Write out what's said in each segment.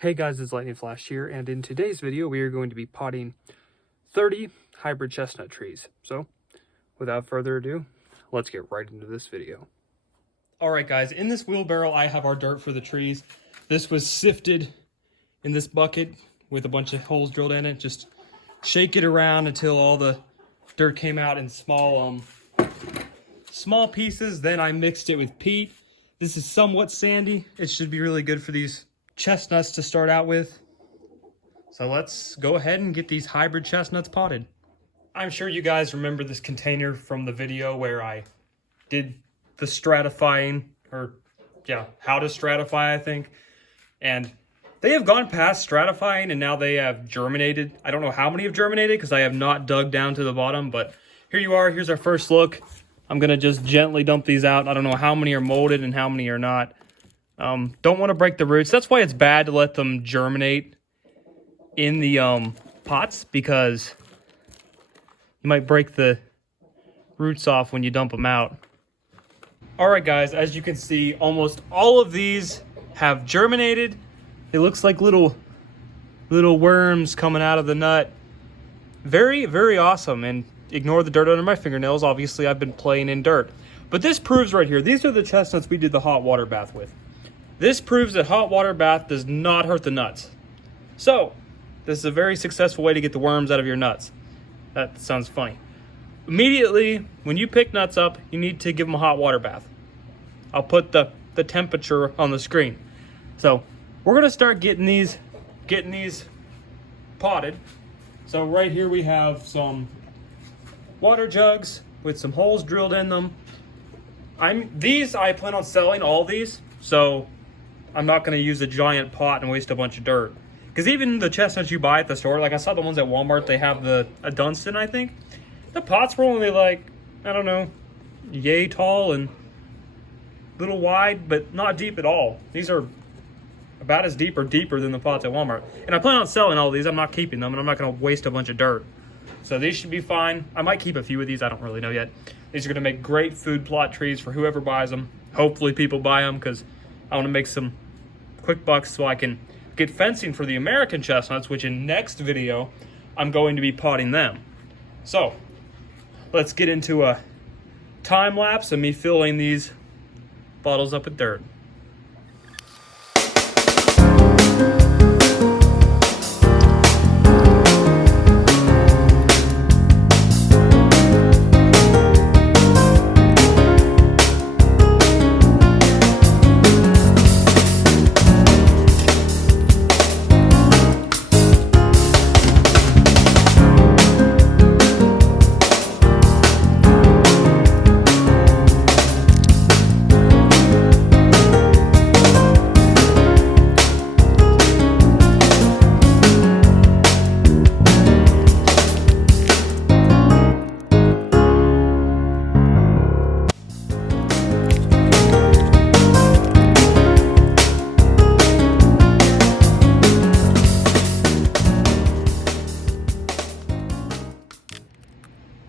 Hey guys, it's Lightning Flash here, and in today's video we are going to be potting 30 hybrid chestnut trees. So, without further ado, let's get right into this video. Alright guys, in this wheelbarrow I have our dirt for the trees. This was sifted in this bucket with a bunch of holes drilled in it. Just shake it around until all the dirt came out in small pieces. Then I mixed it with peat. This is somewhat sandy. It should be really good for these chestnuts to start out with. So let's go ahead and get these hybrid chestnuts potted. I'm sure you guys remember this container from the video where I did the stratifying, or yeah, how to stratify, I think. And they have gone past stratifying and now they have germinated. I don't know how many have germinated because I have not dug down to the bottom, but here you are. Here's our first look. I'm gonna just gently dump these out. I don't know how many are molded and how many are not. Don't want to break the roots. That's why it's bad to let them germinate in the pots, because you might break the roots off when you dump them out. All right, guys, as you can see, almost all of these have germinated. It looks like little worms coming out of the nut. Very, very awesome. And ignore the dirt under my fingernails. Obviously, I've been playing in dirt. But this proves right here, these are the chestnuts we did the hot water bath with. This proves that hot water bath does not hurt the nuts. So, this is a very successful way to get the worms out of your nuts. That sounds funny. Immediately, when you pick nuts up, you need to give them a hot water bath. I'll put the temperature on the screen. So, we're gonna start getting these potted. So right here we have some water jugs with some holes drilled in them. I plan on selling all these, so I'm not going to use a giant pot and waste a bunch of dirt. Because even the chestnuts you buy at the store, like I saw the ones at Walmart, they have a Dunstan, I think. The pots were only like, I don't know, yay tall and a little wide, but not deep at all. These are about as deep or deeper than the pots at Walmart. And I plan on selling all these. I'm not keeping them, and I'm not going to waste a bunch of dirt. So these should be fine. I might keep a few of these. I don't really know yet. These are going to make great food plot trees for whoever buys them. Hopefully people buy them, because I want to make some quick bucks so I can get fencing for the American chestnuts, which in next video, I'm going to be potting them. So let's get into a time lapse of me filling these bottles up with dirt.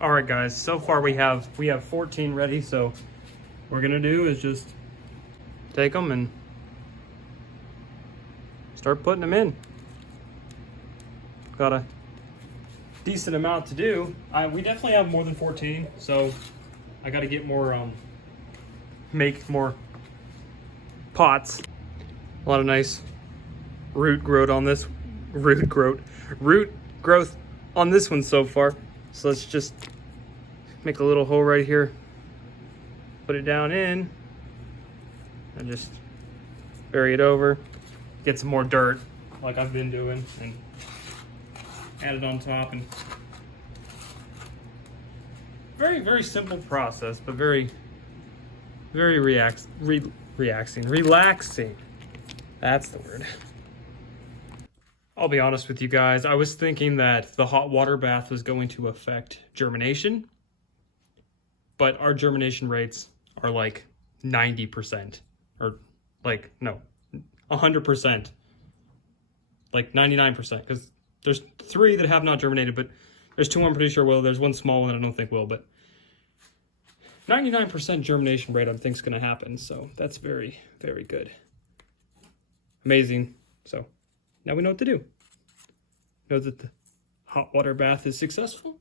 All right, guys, so far we have 14 ready, so what we're gonna do is just take them and start putting them in. Got a decent amount to do. We definitely have more than 14, so I gotta get more, make more pots. A lot of nice root growth on this one so far. So let's just make a little hole right here, put it down in, and just bury it over, get some more dirt like I've been doing, and add it on top. And very, very simple process, but very, very relaxing. That's the word. I'll be honest with you guys, I was thinking that the hot water bath was going to affect germination, but our germination rates are like 90%, or like, no, 100%, like 99%, because there's 3 that have not germinated, but there's 2 I'm pretty sure will. There's 1 small one that I don't think will, but 99% germination rate I think is going to happen, so that's very, very good. Amazing. So Now we know what to do. Know that the hot water bath is successful.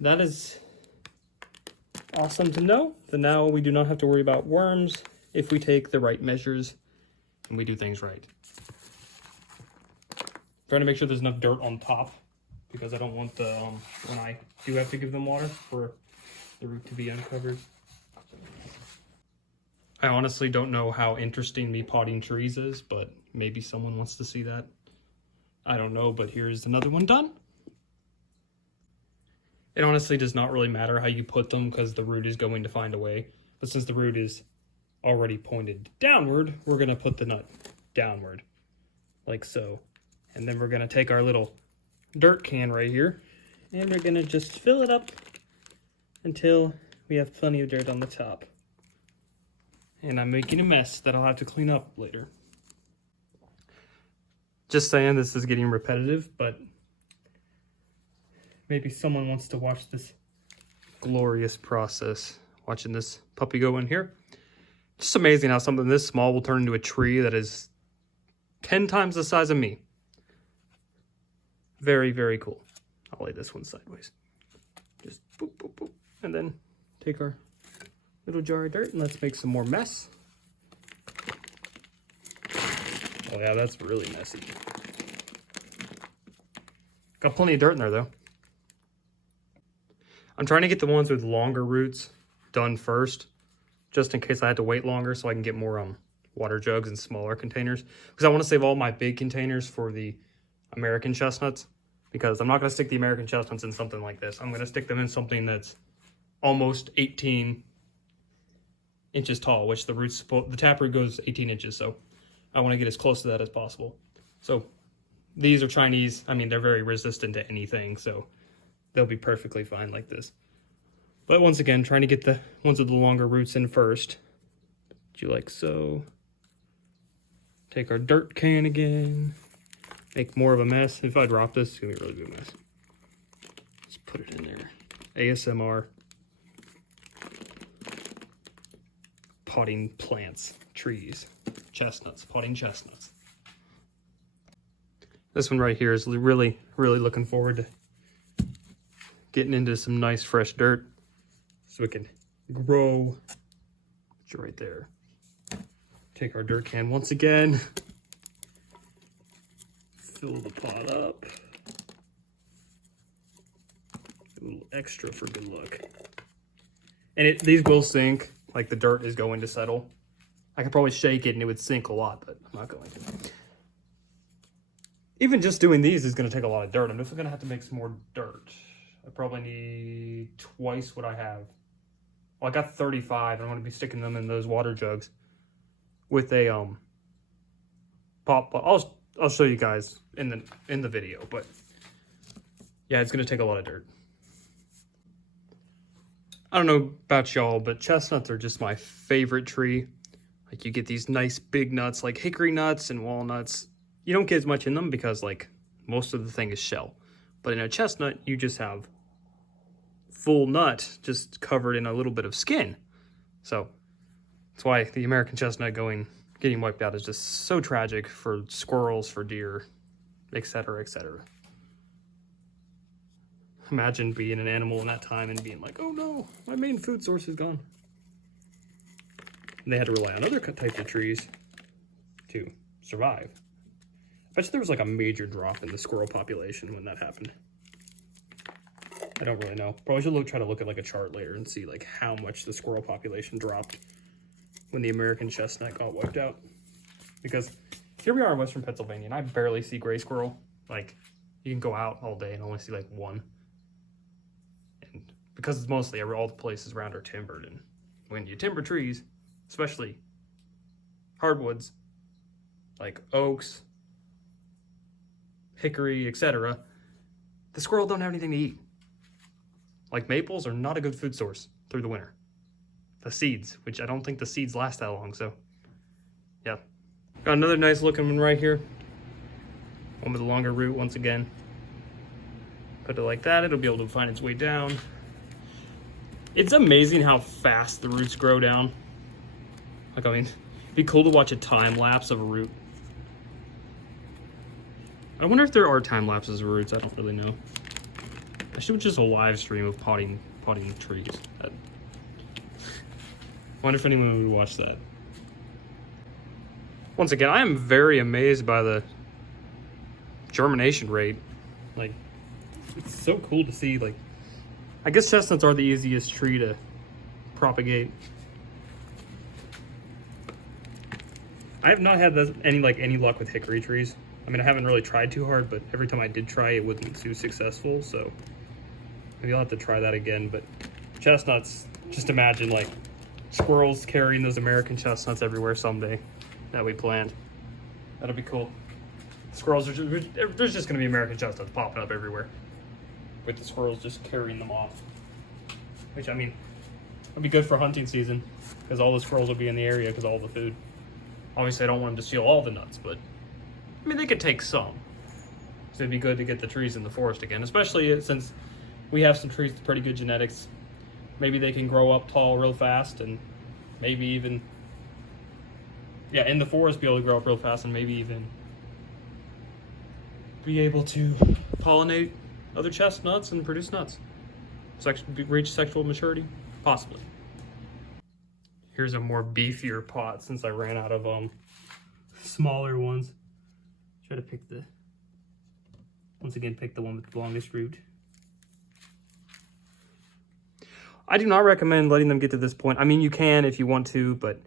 That is awesome to know. That now we do not have to worry about worms if we take the right measures and we do things right. Trying to make sure there's enough dirt on top because I don't want the, when I do have to give them water, for the root to be uncovered. I honestly don't know how interesting me potting trees is, but maybe someone wants to see that. I don't know, but here's another one done. It honestly does not really matter how you put them because the root is going to find a way. But since the root is already pointed downward, we're going to put the nut downward, like so. And then we're going to take our little dirt can right here, and we're going to just fill it up until we have plenty of dirt on the top. And I'm making a mess that I'll have to clean up later. Just saying, this is getting repetitive, but maybe someone wants to watch this glorious process. Watching this puppy go in here. Just amazing how something this small will turn into a tree that is 10 times the size of me. Very, very cool. I'll lay this one sideways. Just boop, boop, boop. And then take our little jar of dirt and let's make some more mess. Oh yeah, that's really messy. Got plenty of dirt in there though. I'm trying to get the ones with longer roots done first, just in case I had to wait longer so I can get more water jugs and smaller containers. Because I want to save all my big containers for the American chestnuts, because I'm not going to stick the American chestnuts in something like this. I'm going to stick them in something that's almost 18 inches tall, which the taproot goes 18 inches, so I want to get as close to that as possible. So these are Chinese. I mean, they're very resistant to anything, so they'll be perfectly fine like this. But once again, trying to get the ones with the longer roots in first. Do like so. Take our dirt can again. Make more of a mess. If I drop this, it's going to be a really big mess. Just put it in there. ASMR. Potting plants, trees, chestnuts, potting chestnuts. This one right here is really, really looking forward to getting into some nice fresh dirt so we can grow. Right there. Take our dirt can once again. Fill the pot up. A little extra for good luck. And these will sink, like the dirt is going to settle. I could probably shake it and it would sink a lot, but I'm not going to. Even just doing these is going to take a lot of dirt. I'm just going to have to make some more dirt. I probably need twice what I have. Well, I got 35. I'm going to be sticking them in those water jugs with a pop. I'll show you guys in the video, but yeah, it's going to take a lot of dirt. I don't know about y'all, but chestnuts are just my favorite tree. Like, you get these nice big nuts like hickory nuts and walnuts. You don't get as much in them because, like, most of the thing is shell. But in a chestnut, you just have full nut just covered in a little bit of skin. So that's why the American chestnut getting wiped out is just so tragic for squirrels, for deer, etc., etc. Imagine being an animal in that time and being like, oh no, my main food source is gone. And they had to rely on other types of trees to survive. I bet you there was like a major drop in the squirrel population when that happened. I don't really know. Probably should try to look at like a chart later and see like how much the squirrel population dropped when the American chestnut got wiped out. Because here we are in Western Pennsylvania and I barely see gray squirrel. Like, you can go out all day and only see like one. And because it's mostly all the places around are timbered, and when you timber trees, especially hardwoods like oaks, hickory, etc., the squirrel don't have anything to eat. Like, maples are not a good food source through the winter. The seeds, which I don't think the seeds last that long, so yeah. Got another nice looking one right here. One with a longer root once again. Put it like that, it'll be able to find its way down. It's amazing how fast the roots grow down. Like, I mean, it'd be cool to watch a time lapse of a root I wonder if there are time lapses of roots. I don't really know. I should just a live stream of potting trees. I wonder if anyone would watch that. Once again, I am very amazed by the germination rate. Like, it's so cool to see. Like, I guess chestnuts are the easiest tree to propagate. I have not had any luck with hickory trees. I mean, I haven't really tried too hard, but every time I did try, it wasn't too successful. So maybe I'll have to try that again. But chestnuts, just imagine like squirrels carrying those American chestnuts everywhere someday that we planned. That'll be cool. Squirrels are there's just gonna be American chestnuts popping up everywhere with the squirrels just carrying them off. Which, I mean, it'll be good for hunting season because all the squirrels will be in the area because all the food. Obviously, I don't want them to steal all the nuts, but I mean, they could take some. So it'd be good to get the trees in the forest again, especially since we have some trees with pretty good genetics. Maybe they can grow up tall real fast and maybe even, yeah, in the forest be able to grow up real fast and maybe even be able to pollinate other chestnuts and produce nuts. Reach sexual maturity? Possibly. Here's a more beefier pot since I ran out of smaller ones. Try to pick the one with the longest root. I do not recommend letting them get to this point. I mean, you can if you want to, but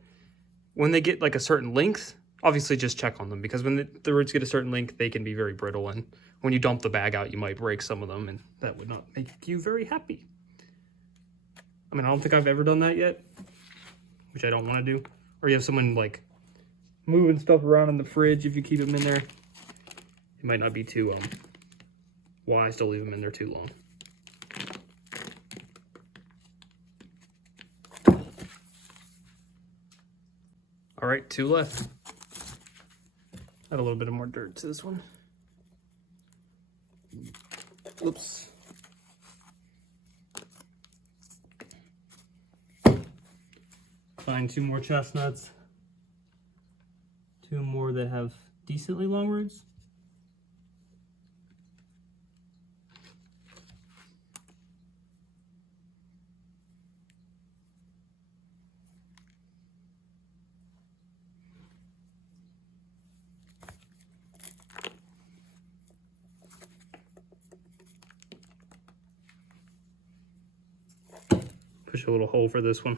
when they get like a certain length, obviously just check on them because when the roots get a certain length, they can be very brittle, and when you dump the bag out, you might break some of them, and that would not make you very happy. I mean, I don't think I've ever done that yet, which I don't want to do. Or you have someone like moving stuff around in the fridge if you keep them in there. It might not be too wise to leave them in there too long. All right, 2 left. Add a little bit of more dirt to this one. Oops. Find 2 more chestnuts. 2 more that have decently long roots. Push a little hole for this one.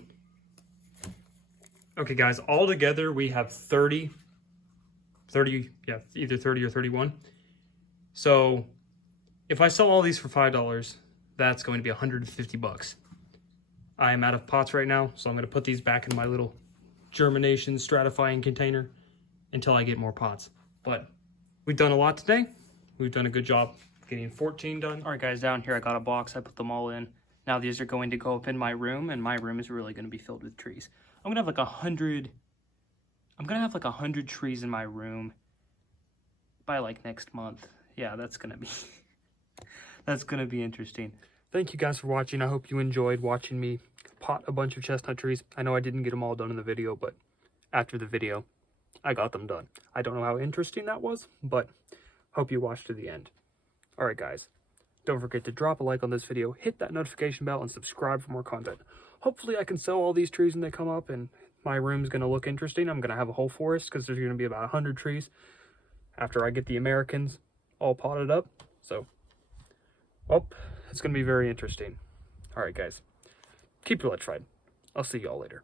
Okay, guys, all together we have 30, yeah, either 30 or 31. So if I sell all these for $5, that's going to be 150 bucks. I am out of pots right now, so I'm going to put these back in my little germination stratifying container until I get more pots. But we've done a lot today. We've done a good job getting 14 done. All right, guys, down here I got a box. I put them all in. Now these are going to go up in my room, and my room is really going to be filled with trees. I'm gonna have like 100 trees in my room by like next month. Yeah, that's gonna be interesting. Thank you guys for watching. I hope you enjoyed watching me pot a bunch of chestnut trees. I know I didn't get them all done in the video, but after the video, I got them done. I don't know how interesting that was, but hope you watched to the end. All right, guys. Don't forget to drop a like on this video, hit that notification bell, and subscribe for more content. Hopefully I can sell all these trees when they come up, and my room's going to look interesting. I'm going to have a whole forest because there's going to be about 100 trees after I get the Americans all potted up. So, well, it's going to be very interesting. All right, guys. Keep your electrified. I'll see y'all later.